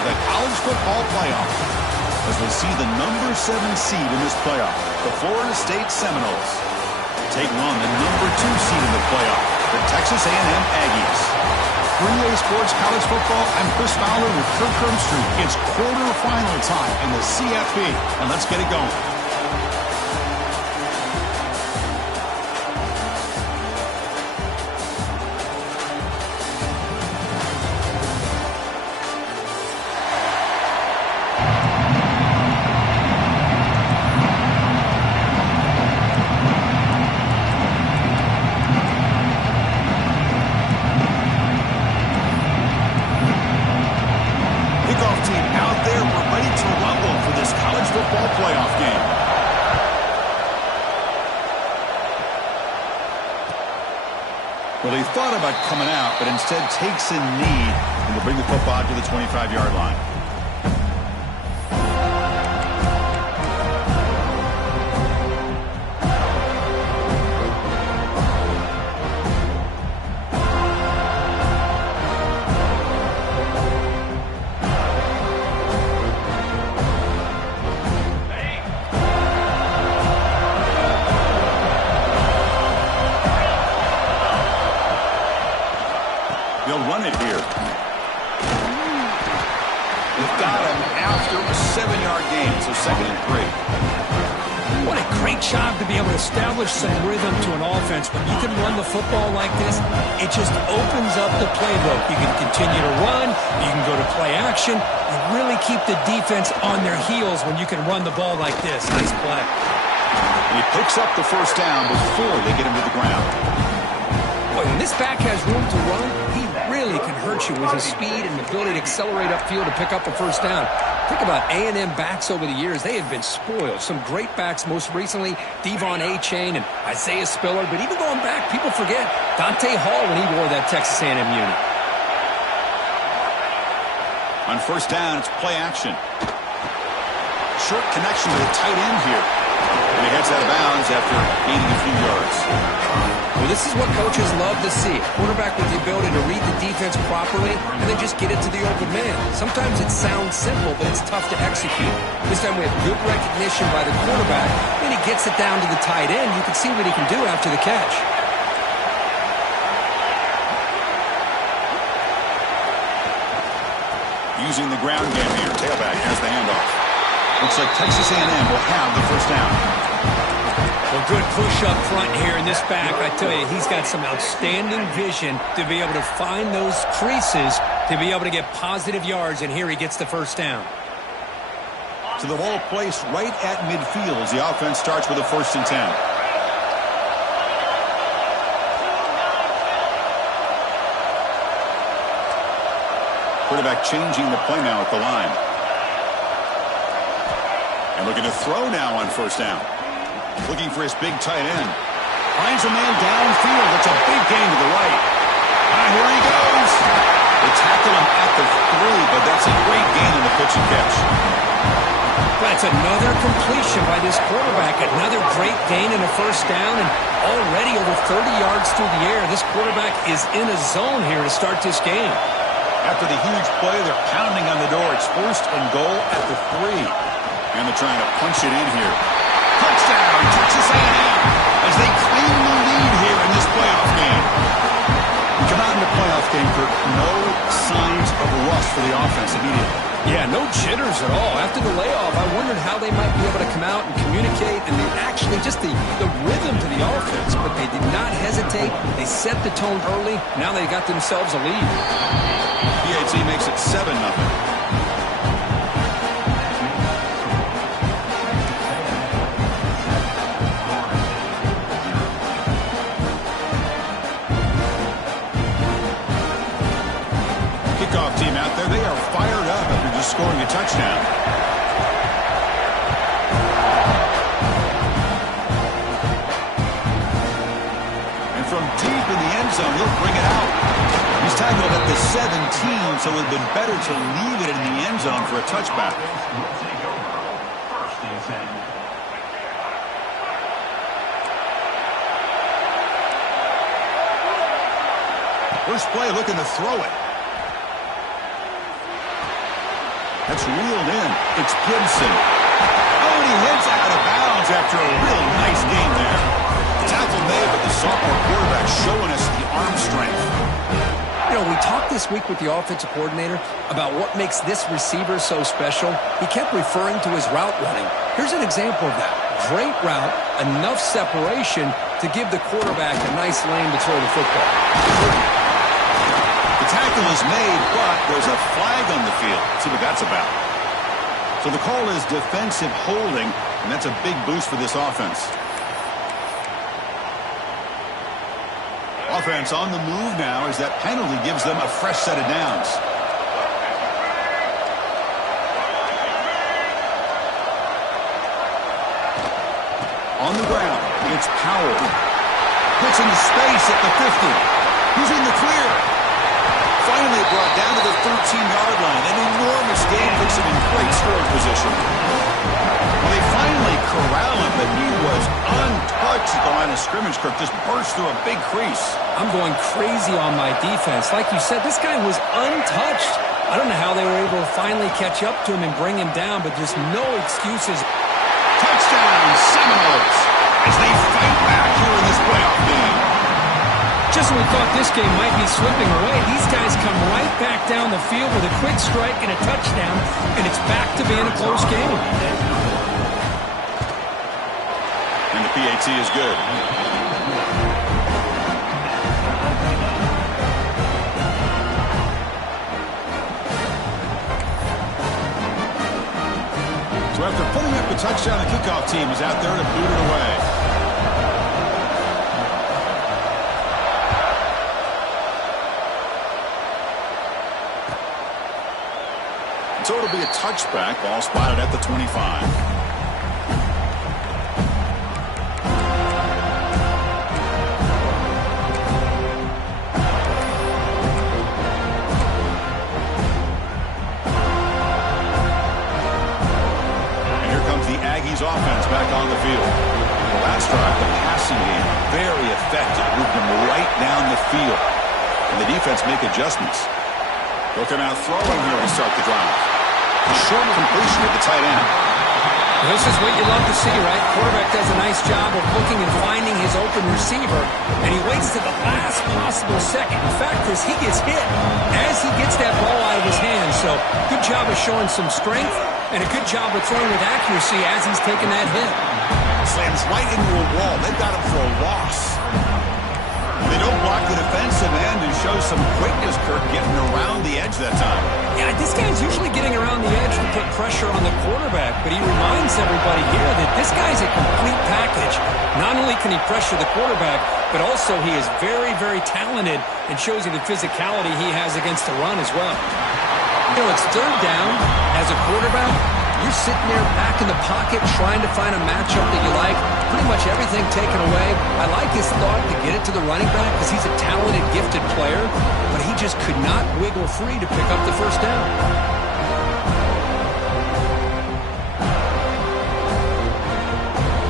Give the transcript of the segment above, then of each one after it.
of the college football playoff as we see the number 7 seed in this playoff, the Florida State Seminoles, take on the number 2 seed in the playoff, the Texas A&M Aggies. For EA Sports College Football, I'm Chris Fowler with Kirk Herbstreit. It's quarterfinal time in the CFB, and let's get it going. Well, he thought about coming out, but instead takes a knee and will bring the football to the 25-yard line. They'll run it here. They've got him after a 7-yard gain, so 2nd and 3. What a great job to be able to establish some rhythm to an offense. When you can run the football like this, it just opens up the playbook. You can continue to run. You can go to play action. You really keep the defense on their heels when you can run the ball like this. Nice play. He picks up the first down before they get him to the ground. Boy, when this back has room to run, he really can hurt you with his speed and ability to accelerate upfield to pick up a first down. Think about A&M backs over the years. They have been spoiled. Some great backs, most recently Devon A-Chain and Isaiah Spiller. But even going back, people forget Dante Hall when he wore that Texas A&M unit. On first down, it's play action. Short connection to the tight end here. And he heads out of bounds after gaining a few yards. Well, this is what coaches love to see. A quarterback with the ability to read the defense properly and then just get it to the open man. Sometimes it sounds simple, but it's tough to execute. This time we have good recognition by the quarterback. When he gets it down to the tight end, you can see what he can do after the catch. Using the ground game here. Tailback has the handoff. Looks like Texas A&M will have the first down. Well, good push up front here in this back. I tell you, he's got some outstanding vision to be able to find those creases, to be able to get positive yards, and here he gets the first down. So the ball placed right at midfield as the offense starts with a 1st and 10. Quarterback changing the play now at the line. And looking to throw now on first down. Looking for his big tight end. Finds a man downfield. It's a big gain to the right. Here he goes. They tackle him at the 3, but that's a great gain on the pitch and catch. That's another completion by this quarterback. Another great gain in a first down, and already over 30 yards through the air. This quarterback is in a zone here to start this game. After the huge play, they're pounding on the door. It's 1st and goal at the 3. And they're trying to punch it in here. Touchdown, Texas A&M, as they claim the lead here in this playoff game. Come out in the playoff game, Kirk. No signs of rust for the offense immediately. Yeah, no jitters at all. After the layoff, I wondered how they might be able to come out and communicate, and they actually just the rhythm to the offense, but they did not hesitate. They set the tone early. Now they got themselves a lead. PAT makes it 7-0. Team out there, they are fired up after just scoring a touchdown. And from deep in the end zone, he'll bring it out. He's tackled at the 17, so it would have been better to leave it in the end zone for a touchback. First play looking to throw it. That's reeled in. It's Gibson. Oh, and he hits out of bounds after a real nice game there. Tackle made, but the sophomore quarterback showing us the arm strength. You know, we talked this week with the offensive coordinator about what makes this receiver so special. He kept referring to his route running. Here's an example of that. Great route, enough separation to give the quarterback a nice lane to throw the football. The tackle is made, but there's a flag on the field. Let's see what that's about. So the call is defensive holding, and that's a big boost for this offense. Offense on the move now as that penalty gives them a fresh set of downs. On the ground, it's Powell. Gets into space at the 50. He's in the clear. Finally brought down to the 13-yard line. An enormous gain puts him in great scoring position. Well, they finally corral him, but he was untouched at the line of scrimmage. Kirk just burst through a big crease. I'm going crazy on my defense. Like you said, this guy was untouched. I don't know how they were able to finally catch up to him and bring him down, but just no excuses. Touchdown, Seminoles, as they fight back here in this playoff game. Just when we thought this game might be slipping away, these guys come right back down the field with a quick strike and a touchdown, and it's back to being a close game. And the PAT is good. So after putting up a touchdown, the kickoff team is out there to boot it away. So it'll be a touchback. Ball spotted at the 25. Offense back on the field. The last drive, the passing game, very effective. Moved them right down the field. And the defense make adjustments. They'll come out throwing here to start the drive. A short completion at the tight end. This is what you love to see, right? Quarterback does a nice job of looking and finding his open receiver, and he waits to the last possible second. In fact, as he gets hit, as he gets that ball out of his hands. So good job of showing some strength, and a good job of throwing with accuracy as he's taking that hit. Slams right into a wall. They've got him for a loss. They don't block the defensive end and show some quickness, Kirk, getting around the edge that time. Yeah, this guy's usually getting around the edge to put pressure on the quarterback, but he reminds everybody here that this guy's a complete package. Not only can he pressure the quarterback, but also he is very, very talented and shows you the physicality he has against the run as well. You know, it's third down. As a quarterback, you're sitting there back in the pocket trying to find a matchup that you like. Pretty much everything taken away. I like his thought to get it to the running back because he's a talented, gifted player, but he just could not wiggle free to pick up the first down.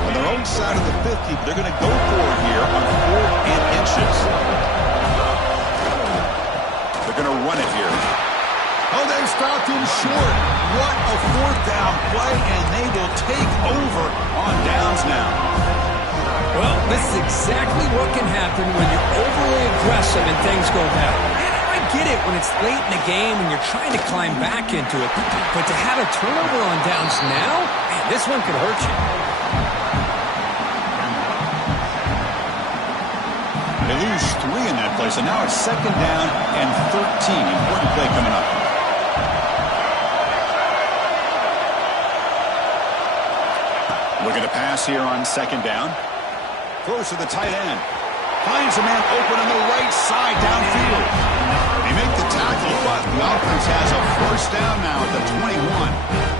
On their own side of the 50, they're going to go for it here on 4 inches. They're going to run it here. Oh, they stopped him short. What a fourth down play, and they will take over on downs now. Well, this is exactly what can happen when you're overly aggressive and things go bad. And I get it when it's late in the game and you're trying to climb back into it, but to have a turnover on downs now, man, this one could hurt you. They lose 3 in that play, so now it's second down and 13. Important play coming up. Looking to pass here on second down. Throws to the tight end. Finds a man open on the right side downfield. They make the tackle, but the offense has a first down now at the 21.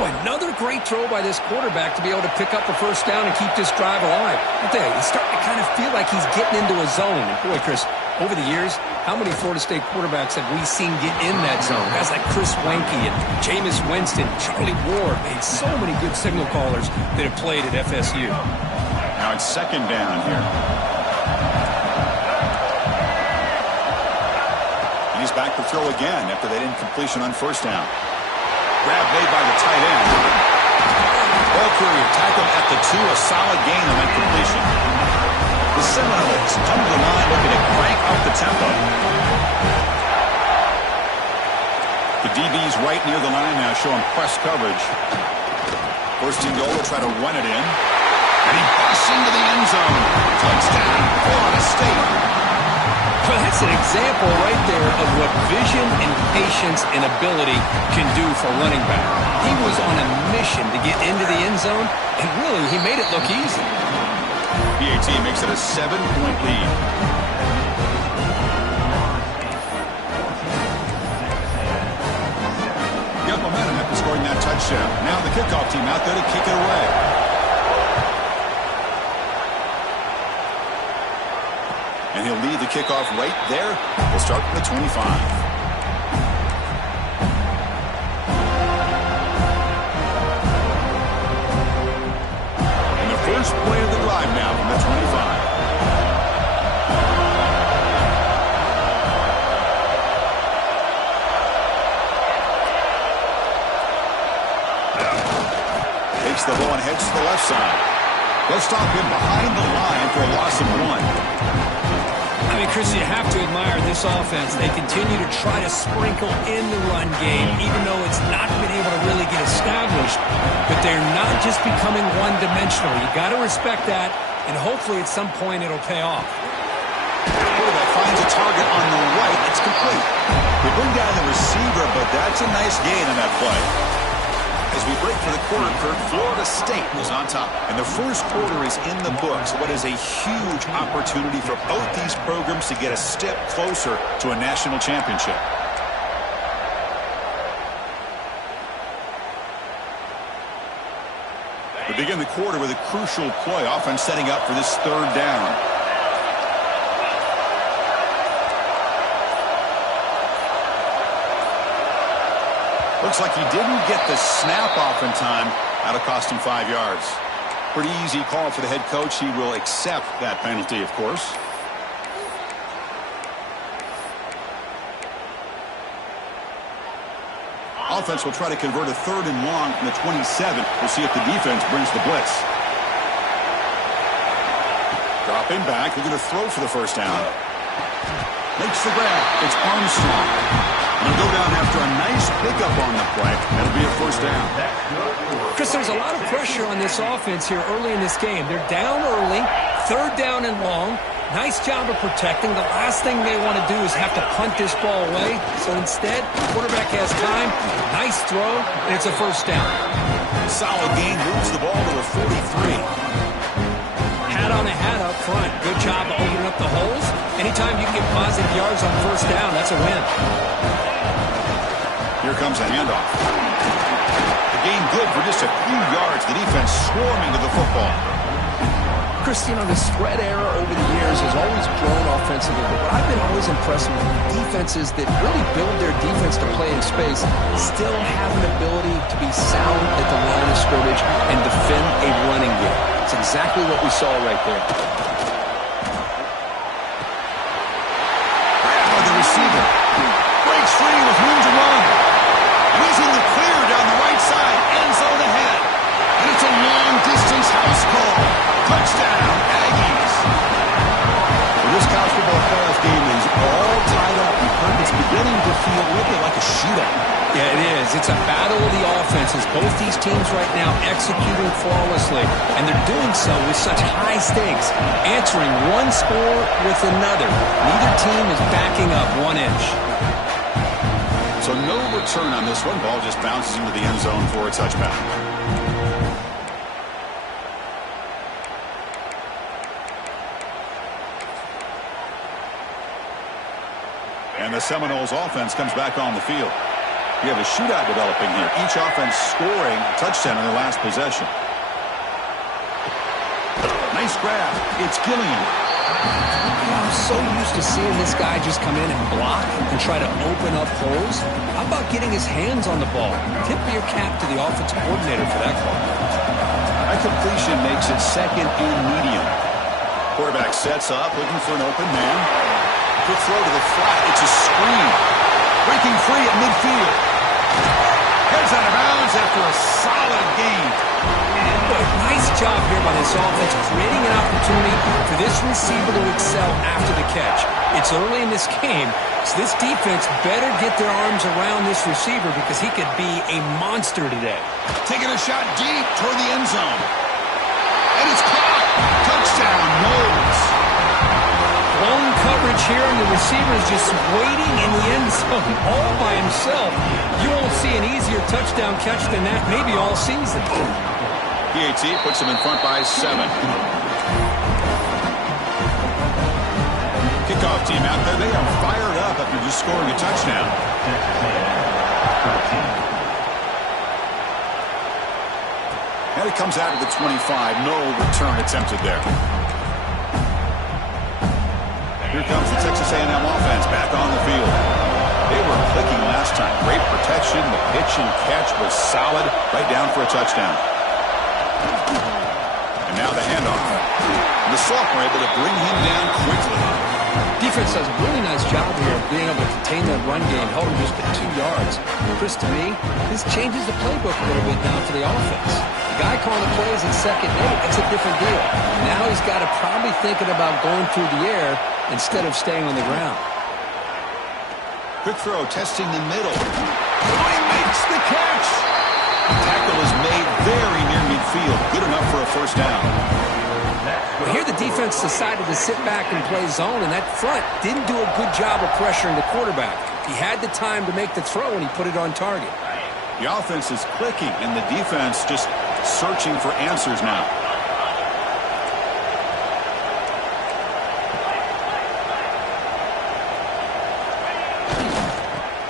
Boy, another great throw by this quarterback to be able to pick up a first down and keep this drive alive. I tell you, he's starting to kind of feel like he's getting into a zone. And boy, Chris, over the years, how many Florida State quarterbacks have we seen get in that zone? Guys like Chris Wenke and Jameis Winston, Charlie Ward, made so many good signal callers that have played at FSU. Now it's second down here. And he's back to throw again after that incompletion on first down. grab made by the tight end. Ball carrier tackled at the 2, a solid gain on that completion. The Seminoles come to the line looking to crank up the tempo. The DB's right near the line now, showing press coverage. First and goal, will try to run it in. And he busts into the end zone. Touchdown, Florida State. Well, that's an example right there of what vision and patience and ability can do for running back. He was on a mission to get into the end zone, and really, he made it look easy. PAT makes it a 7-point lead. Got momentum after scoring that touchdown. Now the kickoff team out there to kick it away. And he'll lead the kickoff right there. We'll start from the 25. And the first play of the drive now from the 25. Takes the ball and heads to the left side. They'll stop him behind the line for a loss of 1. I mean, Chris, you have to admire this offense. They continue to try to sprinkle in the run game, even though it's not been able to really get established. But they're not just becoming one-dimensional. You got to respect that, and hopefully at some point it'll pay off. Quarterback finds a target on the right. It's complete. They bring down the receiver, but that's a nice gain on that play. As we break for the quarter, Kurt, Florida State was on top. And the first quarter is in the books. What is a huge opportunity for both these programs to get a step closer to a national championship. We begin the quarter with a crucial play, offense setting up for this third down. Looks like he didn't get the snap off in time. That'll cost him 5 yards. Pretty easy call for the head coach. He will accept that penalty, of course. Offense will try to convert a 3rd and long from the 27. We'll see if the defense brings the blitz. Dropping back. They're going to throw for the first down. Makes the grab. It's Armstrong. And he'll go down after a nice pickup on the play. That'll be a first down. Chris, there's a lot of pressure on this offense here early in this game. They're down early, 3rd down and long. Nice job of protecting. The last thing they want to do is have to punt this ball away. So instead, the quarterback has time. Nice throw, and it's a first down. Solid gain, moves the ball to the 43. Hat on a hat up front. Good job of opening up the holes. Anytime you can get positive yards on first down, that's a win. Here comes a handoff. The gain good for just a few yards. The defense swarming to the football. Christine, the spread era over the years has always grown offensively, but what I've been always impressed with defenses that really build their defense to play in space still have an ability to be sound at the line of scrimmage and defend a running game. It's exactly what we saw right there. The receiver breaks free with room to run. Losing the clear down the right side, end zone ahead. And it's a long-distance house call. Touchdown, Aggies. Well, this college football playoff game is all tied up. It's beginning to feel a little bit like a shootout. Yeah, it is. It's a battle of the offenses. Both these teams right now executing flawlessly, and they're doing so with such high stakes, answering one score with another. Neither team is backing up 1 inch. So no return on this one. Ball just bounces into the end zone for a touchback. And the Seminoles offense comes back on the field. We have a shootout developing here. Each offense scoring a touchdown in their last possession. Nice grab. It's Gillian. I'm so used to seeing this guy just come in and block and try to open up holes. How about getting his hands on the ball? Tip your cap to the offensive coordinator for that call. That completion makes it 2nd and medium. Quarterback sets up, looking for an open man. Quick throw to the flat. It's a screen. Breaking free at midfield. Head Goes out of bounds after a solid gain. Boy, nice job here by this offense, creating an opportunity for this receiver to excel after the catch. It's early in this game, so this defense better get their arms around this receiver because he could be a monster today. Taking a shot deep toward the end zone. And it's caught. Touchdown, Knowles. Blown coverage here, and the receiver is just waiting in the end zone all by himself. You won't see an easier touchdown catch than that maybe all season. PAT puts him in front by 7. Kickoff team out there. They are fired up after just scoring a touchdown. And it comes out of the 25. No return attempted there. Here comes the Texas A&M offense back on the field. They were clicking last time. Great protection. The pitch and catch was solid. Right down for a touchdown. And now the handoff. The sophomore able to bring him down quickly. Defense does a really nice job here of being able to contain that run game, held him just at 2 yards. Chris, to me, this changes the playbook a little bit now for the offense. The guy calling the plays at 2nd and 8, that's a different deal. Now he's got to probably thinking about going through the air instead of staying on the ground. Quick throw, testing the middle. Oh, he makes the catch. The tackle is made very near midfield. Good enough for a first down. Well, here the defense decided to sit back and play zone, and that front didn't do a good job of pressuring the quarterback. He had the time to make the throw, and he put it on target. The offense is clicking, and the defense just searching for answers now.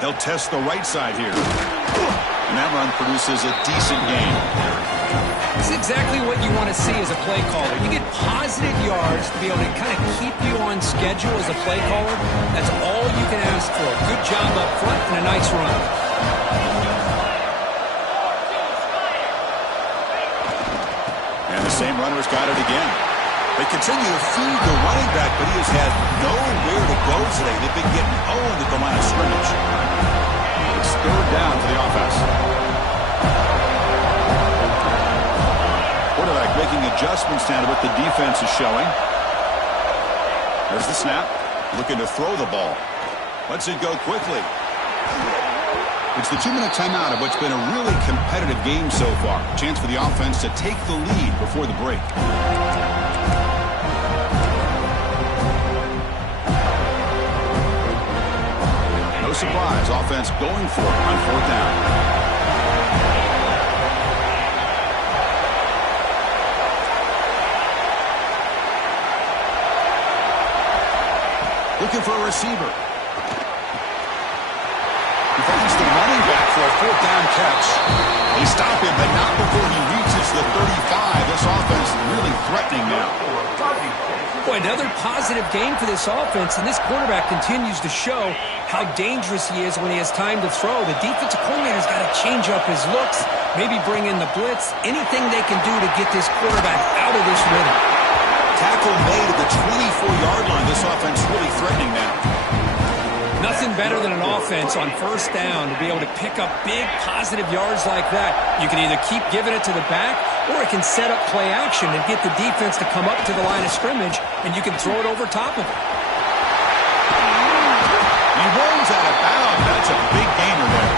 They'll test the right side here. And that run produces a decent gain. It's exactly what you want to see as a play caller. You get positive yards to be able to kind of keep you on schedule as a play caller. That's all you can ask for. Good job up front and a nice run. And the same runner's got it again. They continue to feed the running back, but he has had nowhere to go today. They've been getting owned at the line of scrimmage. It's 3rd down for the offense. Quarterback making adjustments now to what the defense is showing. There's the snap. Looking to throw the ball. Lets it go quickly. It's the 2-minute timeout of what's been a really competitive game so far. Chance for the offense to take the lead before the break. No surprise, offense going for it on 4th down. Looking for a receiver. He finds the running back for a 4th down catch. They stop him, but not before he reaches the 35. This offense really threatening now. Boy, another positive game for this offense, and this quarterback continues to show how dangerous he is when he has time to throw. The defensive coordinator's got to change up his looks, maybe bring in the blitz, anything they can do to get this quarterback out of this rhythm. Tackle made at the 24-yard line. This offense really threatening now. Nothing better than an offense on 1st down to be able to pick up big positive yards like that. You can either keep giving it to the back, or it can set up play action and get the defense to come up to the line of scrimmage, and you can throw it over top of it. He rolls out of bounds. That's a big gainer there.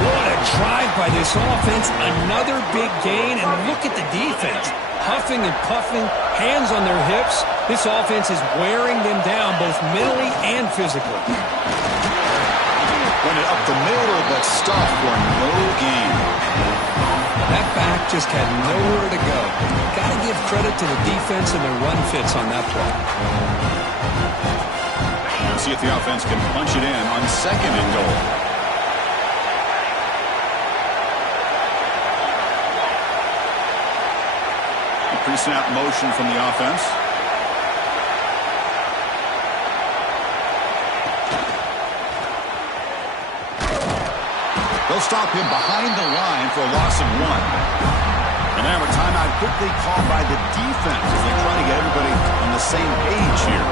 What a drive by this offense. Another big gain, and look at the defense. Huffing and puffing, hands on their hips. This offense is wearing them down both mentally and physically. Run it up the middle, but stopped for no gain. That back just had nowhere to go. Got to give credit to the defense and their run fits on that play. Let's see if the offense can punch it in on 2nd and goal. Pre-snap motion from the offense. They'll stop him behind the line for a loss of 1. And now a timeout quickly called by the defense as they try to get everybody on the same page here.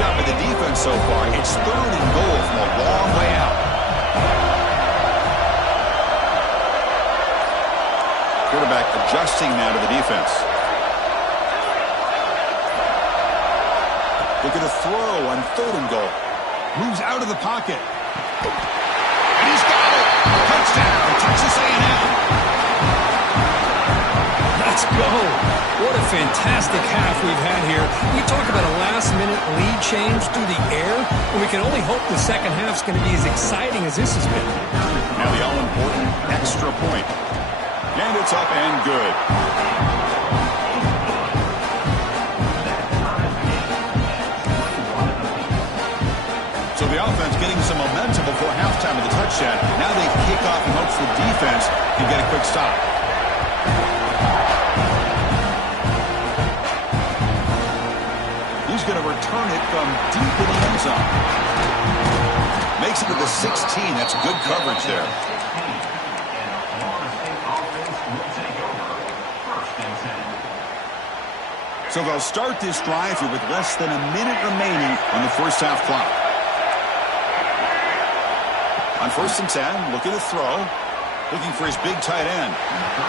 job by the defense so far. It's 3rd and goal from a long way out. Quarterback adjusting now to the defense. Look at a throw on 3rd and goal. Moves out of the pocket. And he's got it. Touchdown, Texas A&M. Let's go. What a fantastic half we've had here. We talk about a last-minute lead change through the air, and we can only hope the second half's going to be as exciting as this has been. Now the all-important extra point. And it's up and good. So the offense getting some momentum before halftime with the touchdown. Now they kick off in hopes the defense can get a quick stop. He's going to return it from deep in the end zone. Makes it to the 16. That's good coverage there. So they'll start this drive here with less than a minute remaining on the first half clock. On 1st and 10, looking to throw. Looking for his big tight end.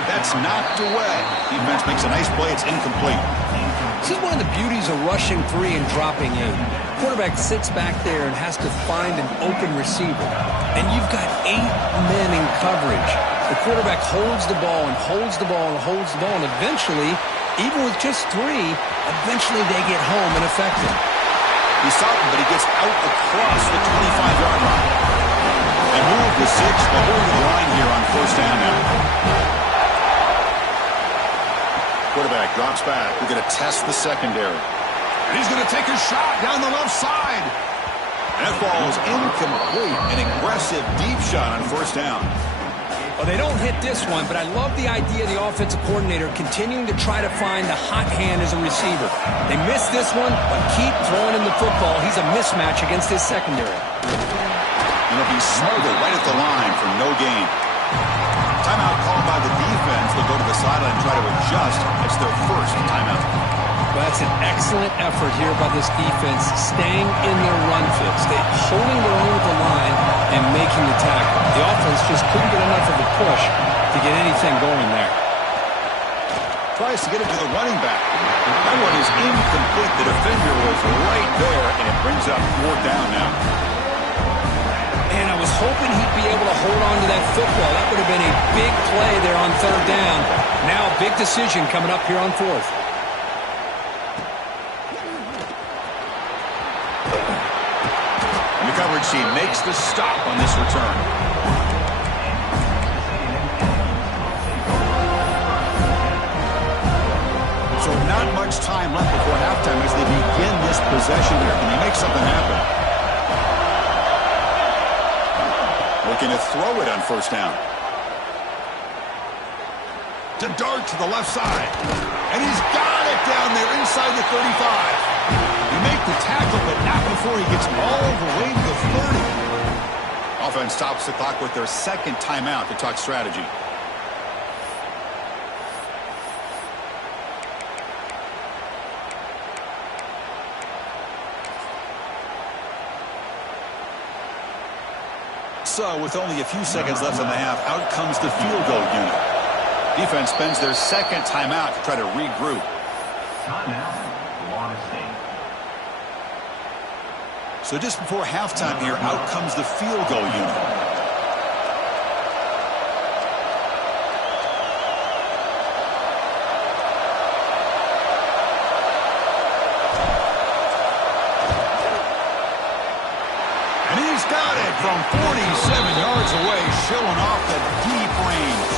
That's knocked away. Defense makes a nice play. It's incomplete. This is one of the beauties of rushing 3 and dropping 8. Quarterback sits back there and has to find an open receiver. And you've got 8 men in coverage. The quarterback holds the ball and holds the ball and holds the ball. And eventually, even with just 3, eventually they get home and affect him. He's stopping, but he gets out across the 25-yard line. And move the 6, but over the line here on 1st down now. Quarterback drops back. We're going to test the secondary. And he's going to take a shot down the left side. That ball is incomplete. An aggressive deep shot on 1st down. Well, they don't hit this one, but I love the idea of the offensive coordinator continuing to try to find the hot hand as a receiver. They missed this one, but keep throwing him the football. He's a mismatch against his secondary. And he'll be smothered right at the line for no gain. Timeout called by the defense. They'll go to the sideline and try to adjust. It's their first timeout. Well, that's an excellent effort here by this defense, staying in their run fits. They're holding their own at the line and making the tackle. The offense just couldn't get enough of a push to get anything going there. Tries to get it to the running back. That one is incomplete. The defender was right there, and it brings up 4th down now. And I was hoping he'd be able to hold on to that football. That would have been a big play there on 3rd down. Now a big decision coming up here on 4th. And the coverage team makes the stop on this return. So not much time left before halftime as they begin this possession here. Can they make something happen? Looking to throw it on 1st down. To dart to the left side. And he's got it down there inside the 35. You make the tackle, but not before he gets all the way to the 30. Offense stops the clock with their 2nd timeout to talk strategy. So, with only a few seconds left in the half, out comes the field goal unit. Defense spends their 2nd timeout to try to regroup. So just before halftime here, out comes the field goal unit. And he's got it from 47 yards away, showing off the deep range.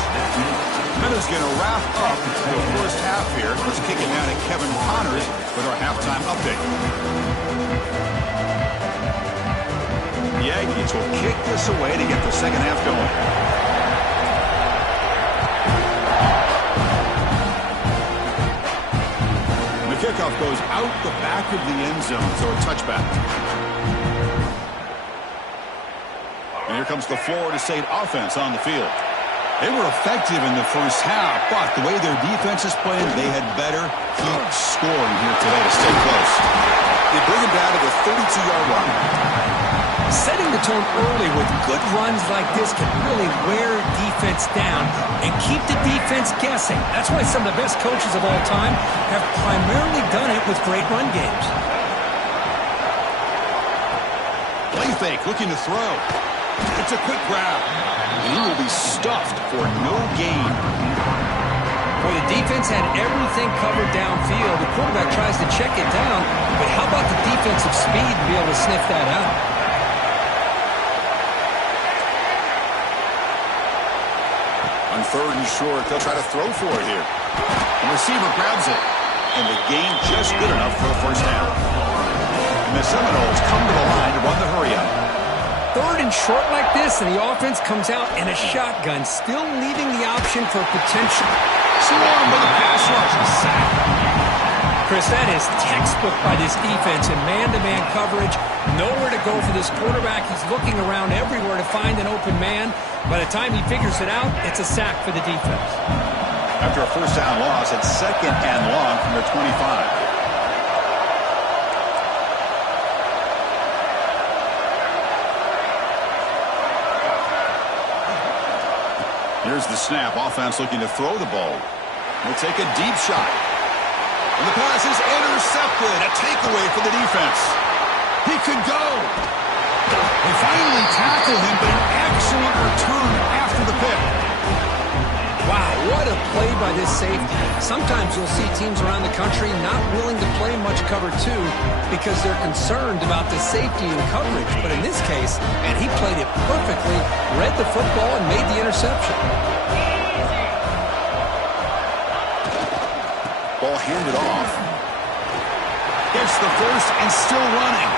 Minutes going to wrap up the first half here. Let's kick it down to Kevin Connors with our halftime update. The Aggies will kick this away to get the second half going. And the kickoff goes out the back of the end zone, so a touchback. And here comes the Florida State offense on the field. They were effective in the first half, but the way their defense is playing, they had better keep scoring here today to stay close. They bring them down to the 32-yard line. Setting the tone early with good runs like this can really wear defense down and keep the defense guessing. That's why some of the best coaches of all time have primarily done it with great run games. Play fake, looking to throw. It's a quick grab. And he will be stuffed for no gain. Well, the defense had everything covered downfield. The quarterback tries to check it down, but how about the defensive speed to be able to sniff that out? On 3rd and short, they'll try to throw for it here. The receiver grabs it, and the gain just good enough for a first down. And the Seminoles come to the line to run the hurry-up. 3rd and short like this, and the offense comes out in a shotgun, still leaving the option for potential. Swarmed by the pass rush, a sack. Chris, that is textbook by this defense in man-to-man coverage. Nowhere to go for this quarterback. He's looking around everywhere to find an open man. By the time he figures it out, it's a sack for the defense. After a first down loss, it's 2nd and long from their 25. Here's the snap. Offense looking to throw the ball. We'll take a deep shot. And the pass is intercepted. A takeaway for the defense. He could go. They finally tackle him, but an excellent return after the pick. Wow, what a play by this safety. Sometimes you'll see teams around the country not willing to play much cover 2 because they're concerned about the safety and coverage. But in this case, and he played it perfectly, read the football and made the interception. Ball handed off. Gets the first and still running.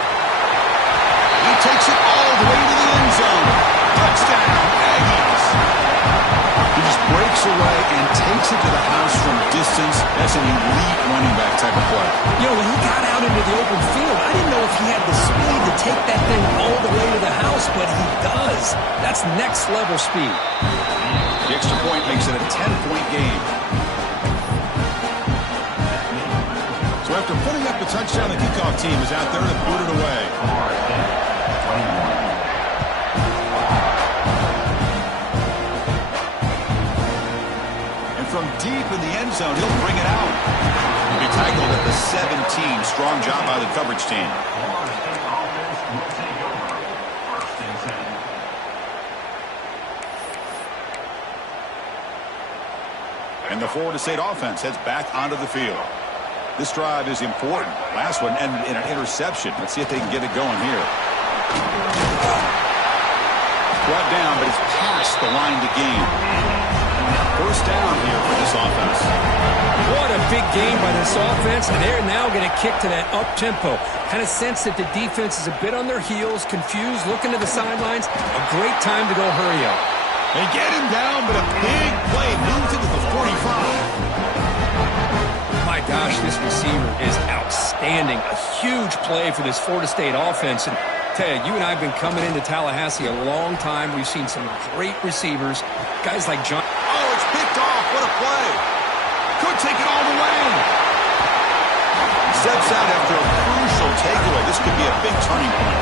He takes it all the way to the end zone. Touchdown, Aggies. He just breaks away and takes it to the house from distance. That's an elite running back type of play. You know, when he got out into the open field, I didn't know if he had the speed to take that thing all the way to the house, but he does. That's next level speed. The extra point makes it a 10-point game. So after putting up the touchdown, the kickoff team is out there to boot it away. And from deep in the end zone, he'll bring it out. He'll be tackled at the 17. Strong job by the coverage team. And the Florida State offense heads back onto the field. This drive is important. Last one ended in an interception. Let's see if they can get it going here. Brought down, but it's past the line to gain. First down here for this offense. What a big game by this offense, and they're now going to kick to that up-tempo. Kind of sense that the defense is a bit on their heels, confused, looking to the sidelines. A great time to go hurry up. They get him down, but a big play moves into the 45. My gosh, this receiver is outstanding. A huge play for this Florida State offense. And tell you, you and I have been coming into Tallahassee a long time. We've seen some great receivers. Guys like John. Oh, it's picked off. What a play. Could take it all the way. Steps out after a crucial takeaway. This could be a big turning point.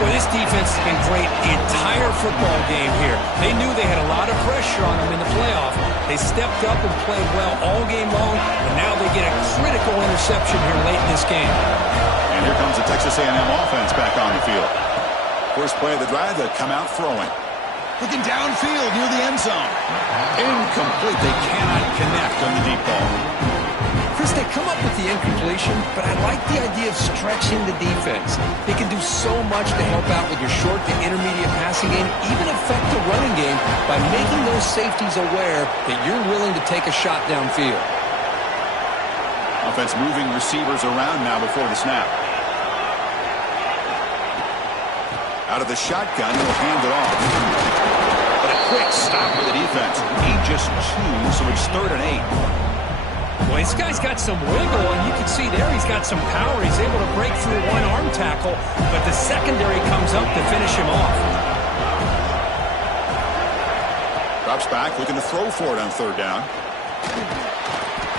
Well, this defense has been great the entire football game here. They knew they had a lot of pressure on them in the playoff. They stepped up and played well all game long, and now they get a critical interception here late in this game. And here comes the Texas A&M offense back on the field. First play of the drive, they come out throwing. Looking downfield near the end zone. Incomplete. They cannot connect on the deep ball. Chris, they come up with the incompletion, but I like the idea of stretching the defense. They can do so much to help out with your short to intermediate passing game, even affect the running game by making those safeties aware that you're willing to take a shot downfield. Offense moving receivers around now before the snap. Out of the shotgun, he'll hand it off. But a quick stop for the defense. Need just 2, so it's 3rd and 8. Well, this guy's got some wiggle, and you can see there he's got some power. He's able to break through one arm tackle, but the secondary comes up to finish him off. Drops back, looking to throw for it on third down.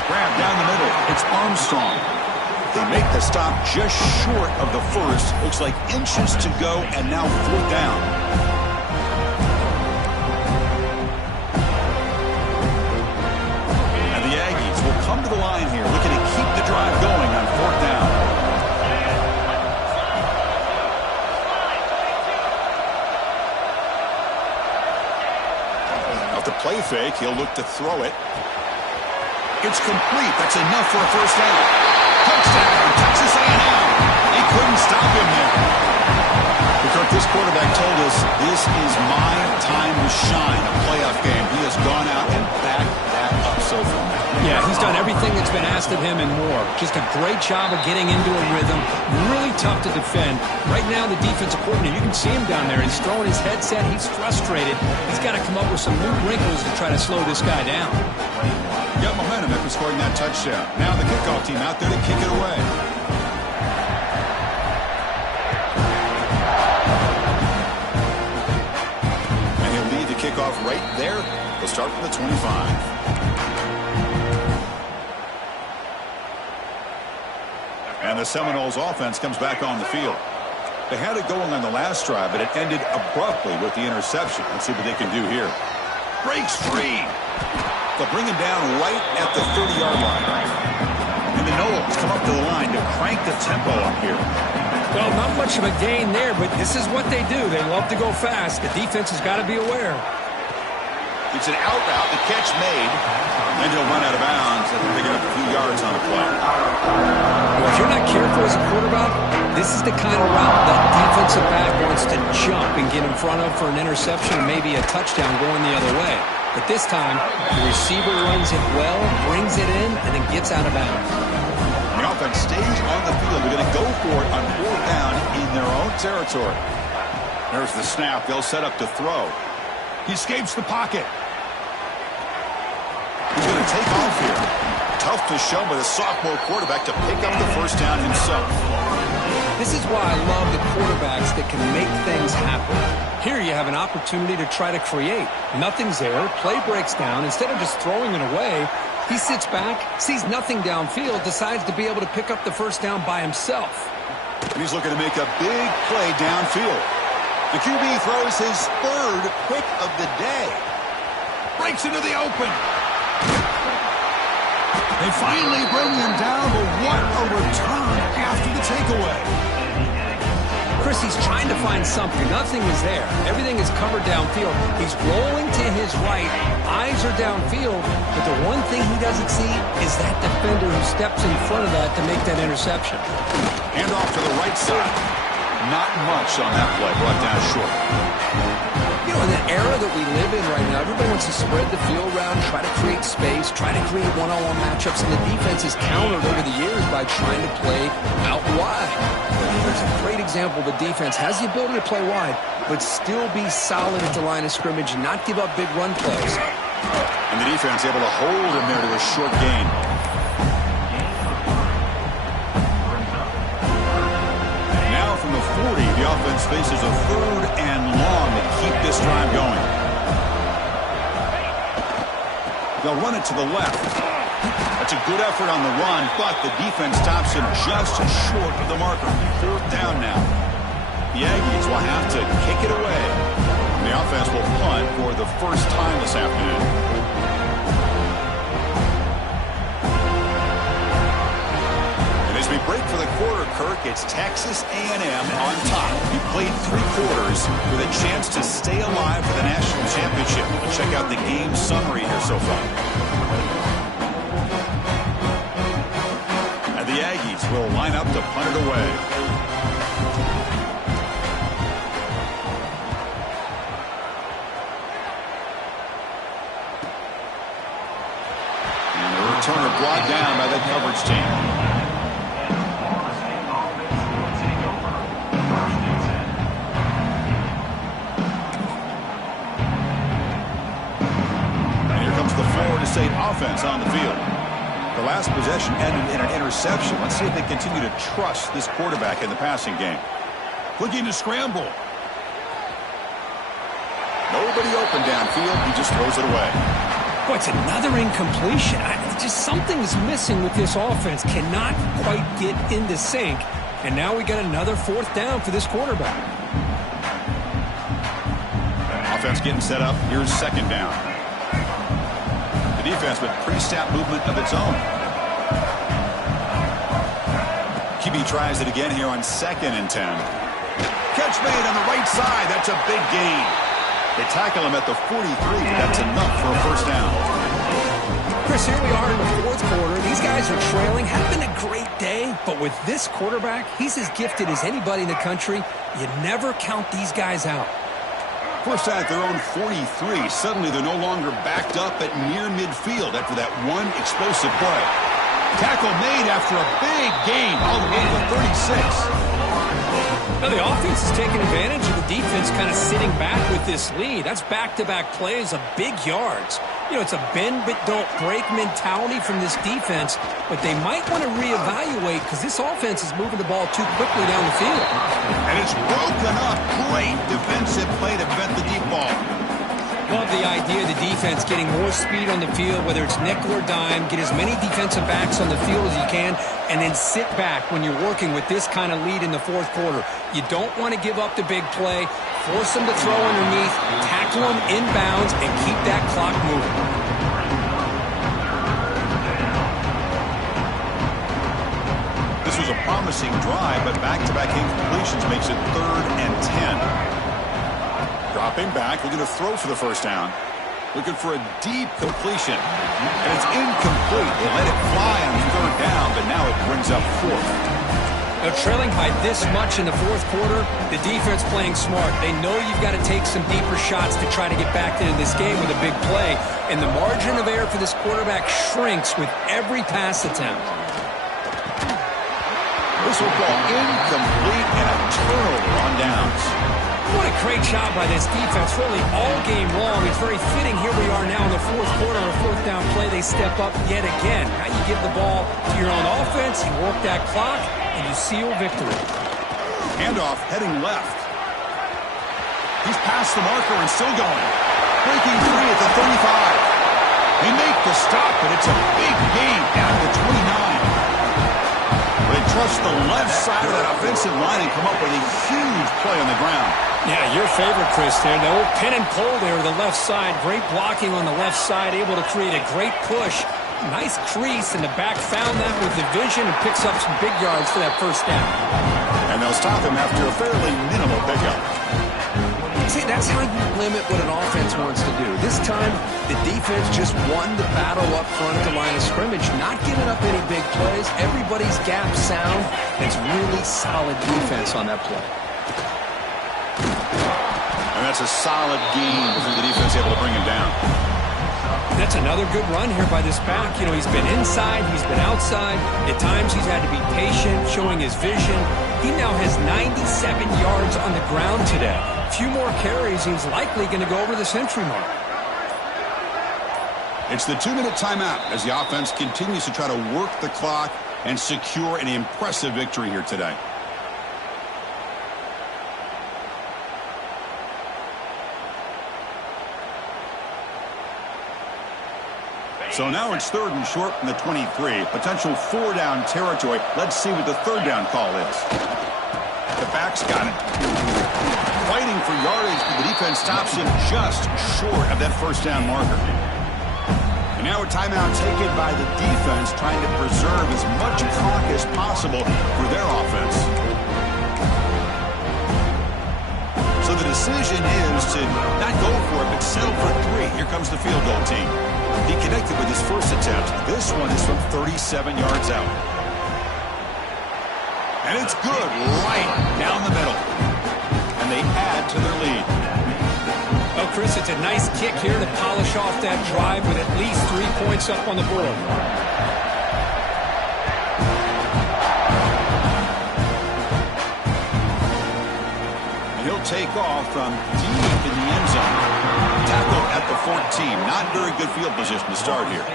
Grab down the middle. It's Armstrong. They make the stop just short of the first. Looks like inches to go, and now fourth down. And the Aggies will come to the line here, looking to keep the drive going on fourth down. Off the play fake, he'll look to throw it. It's complete. That's enough for a first down. Touchdown, Texas A&M. He couldn't stop him there. Because this quarterback told us this is my time to shine, a playoff game. He has gone out and backed that up so far. Yeah, he's done everything that's been asked of him and more. Just a great job of getting into a rhythm. Really tough to defend. Right now, the defensive coordinator, you can see him down there. He's throwing his headset. He's frustrated. He's got to come up with some new wrinkles to try to slow this guy down. Got momentum after scoring that touchdown. Now the kickoff team out there to kick it away. And he'll lead the kickoff right there. They'll start from the 25. And the Seminoles offense comes back on the field. They had it going on the last drive, but it ended abruptly with the interception. Let's see what they can do here. Breaks free. They'll bring him down right at the 30-yard line. And the Noles come up to the line to crank the tempo up here. Well, not much of a gain there, but this is what they do. They love to go fast. The defense has got to be aware. It's an out route. The catch made. And he'll run out of bounds after picking up a few yards on the play. Well, if you're not careful as a quarterback, this is the kind of route that defensive back wants to jump and get in front of for an interception and maybe a touchdown going the other way. But this time, the receiver runs it well, brings it in, and then gets out of bounds. The offense stays on the field. They're going to go for it on fourth down in their own territory. There's the snap. They'll set up to throw. He escapes the pocket. He's going to take off here. Tough to show by the sophomore quarterback to pick up the first down himself. This is why I love the quarterbacks that can make things happen. Here you have an opportunity to try to create. Nothing's there. Play breaks down. Instead of just throwing it away, he sits back, sees nothing downfield, decides to be able to pick up the first down by himself. He's looking to make a big play downfield. The QB throws his third pick of the day. Breaks into the open. They finally bring him down, but what a return after the takeaway. Chris, he's trying to find something. Nothing is there. Everything is covered downfield. He's rolling to his right. Eyes are downfield. But the one thing he doesn't see is that defender who steps in front of that to make that interception. Hand off to the right side. Not much on that play. Brought down short. You know, in the era that we live in right now, everybody wants to spread the field around, try to create space, try to create one-on-one matchups, and the defense is countered over the years by trying to play out wide. There's a great example. The defense has the ability to play wide, but still be solid at the line of scrimmage and not give up big run plays. And the defense able to hold him there to a short gain. Now from the 40, the offense faces a third and long to keep this drive going. They'll run it to the left. That's a good effort on the run, but the defense stops him just short of the marker. Fourth down now. The Aggies will have to kick it away. The offense will punt for the first time this afternoon. And as we break for the quarter, Kirk, it's Texas A&M on top. We played 3 quarters with a chance to stay alive for the national championship. We'll check out the game summary here so far. The Aggies will line up to punt it away. And the returner brought down by the coverage team. And here comes the Florida State offense on the field. The last possession ended in an interception. Let's see if they continue to trust this quarterback in the passing game. Looking to scramble. No nobody open downfield. He just throws it away. Boy, it's another incompletion. Just something's missing with this offense. Cannot quite get into sync. And now we got another 4th down for this quarterback. Offense getting set up. Here's 2nd down. The defense with pre-snap movement of its own. QB tries it again here on 2nd and 10. Catch made on the right side. That's a big gain. They tackle him at the 43, but that's enough for a 1st down. Chris, here we are in the 4th quarter. These guys are trailing. Had been a great day, but with this quarterback, he's as gifted as anybody in the country. You never count these guys out. First at their own 43. Suddenly they're no longer backed up at near midfield after that one explosive play. Tackle made after a big gain all the way to the 36. Now the offense is taking advantage of the defense kind of sitting back with this lead. That's back-to-back plays of big yards. You know, it's a bend but don't break mentality from this defense, but they might want to reevaluate because this offense is moving the ball too quickly down the field. And it's broken up. Great defensive play to prevent the deep ball. Love the idea of the defense getting more speed on the field, whether it's nickel or dime, get as many defensive backs on the field as you can, and then sit back when you're working with this kind of lead in the 4th quarter. You don't want to give up the big play, force them to throw underneath, tackle them inbounds, and keep that clock moving. This was a promising drive, but back-to-back incompletions makes it 3rd and 10. Dropping back, looking to throw for the 1st down. Looking for a deep completion. And it's incomplete. They let it fly on 3rd down, but now it brings up 4th. Now, trailing by this much in the 4th quarter, the defense playing smart. They know you've got to take some deeper shots to try to get back into this game with a big play. And the margin of error for this quarterback shrinks with every pass attempt. This will go incomplete and a turnover on downs. What a great job by this defense, really all game long. It's very fitting. Here we are now in the 4th quarter, a 4th down play. They step up yet again. Now you give the ball to your own offense, you work that clock, and you seal victory. Handoff heading left. He's past the marker and still going. Breaking free at the 35. They make the stop, but it's a big gain down to the 29. They trust the left side of that offensive line and come up with a huge play on the ground. Yeah, your favorite, Chris, there. The old pin and pull there to the left side. Great blocking on the left side, able to create a great push. Nice crease, and the back found that with the vision and picks up some big yards for that 1st down. And they'll stop him after a fairly minimal pickup. See, that's how you limit what an offense wants to do. This time, the defense just won the battle up front at the line of scrimmage, not giving up any big plays. Everybody's gap sound. It's really solid defense on that play. And that's a solid gain before the defense able to bring him down. That's another good run here by this back. You know, he's been inside, he's been outside. At times, he's had to be patient, showing his vision. He now has 97 yards on the ground today. A few more carries, he's likely going to go over the century mark. It's the 2-minute timeout as the offense continues to try to work the clock and secure an impressive victory here today. So now it's 3rd and short from the 23. Potential 4-down territory. Let's see what the 3rd down call is. The back's got it. Fighting for yardage, but the defense stops him just short of that 1st down marker. And now a timeout taken by the defense, trying to preserve as much clock as possible for their offense. So the decision is to not go for it, but settle for 3. Here comes the field goal team. He connected with his first attempt. This one is from 37 yards out. And it's good right down the middle. And they add to their lead. Well, Chris, it's a nice kick here to polish off that drive with at least 3 points up on the board. And he'll take off from deep in the end zone. Tackle at the 14. Not very good field position to start here.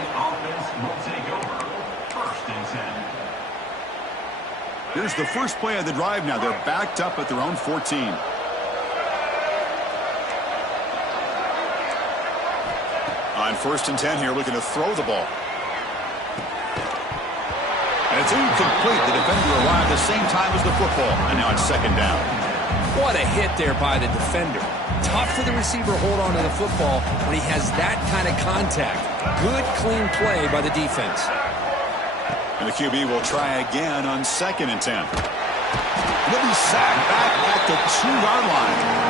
Here's the first play of the drive now. They're backed up at their own 14. On 1st and 10 here, looking to throw the ball. And it's incomplete. The defender arrived the same time as the football. And now it's 2nd down. What a hit there by the defender. Tough for the receiver to hold on to the football when he has that kind of contact. Good, clean play by the defense. And the QB will try again on 2nd and 10. He'll be sacked back at the 2-yard line.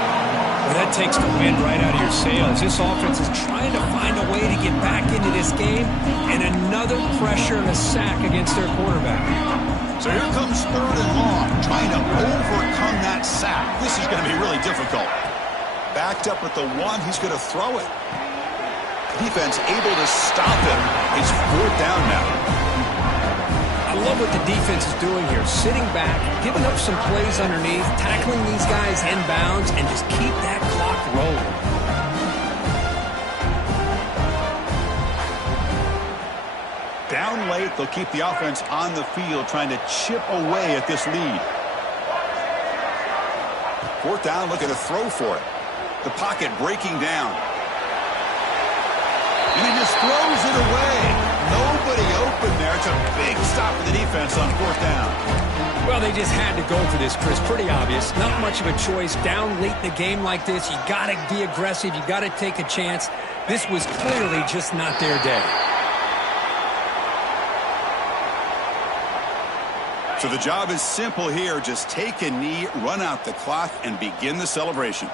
Well, that takes the wind right out of your sails. This offense is trying to find a way to get back into this game, and another pressure and a sack against their quarterback. So here comes 3rd and long, trying to overcome that sack. This is going to be really difficult. Backed up at the 1, he's going to throw it. Defense able to stop him. It's 4th down now. I love what the defense is doing here. Sitting back, giving up some plays underneath, tackling these guys inbounds, and just keep that clock rolling. Down late, they'll keep the offense on the field, trying to chip away at this lead. 4th down, looking to throw for it. The pocket breaking down. And he just throws it away. Nobody open there. It's a big stop for the defense on 4th down. Well, they just had to go for this, Chris. Pretty obvious. Not much of a choice. Down late in the game like this, you got to be aggressive. You got to take a chance. This was clearly just not their day. So the job is simple here. Just take a knee, run out the clock, and begin the celebration.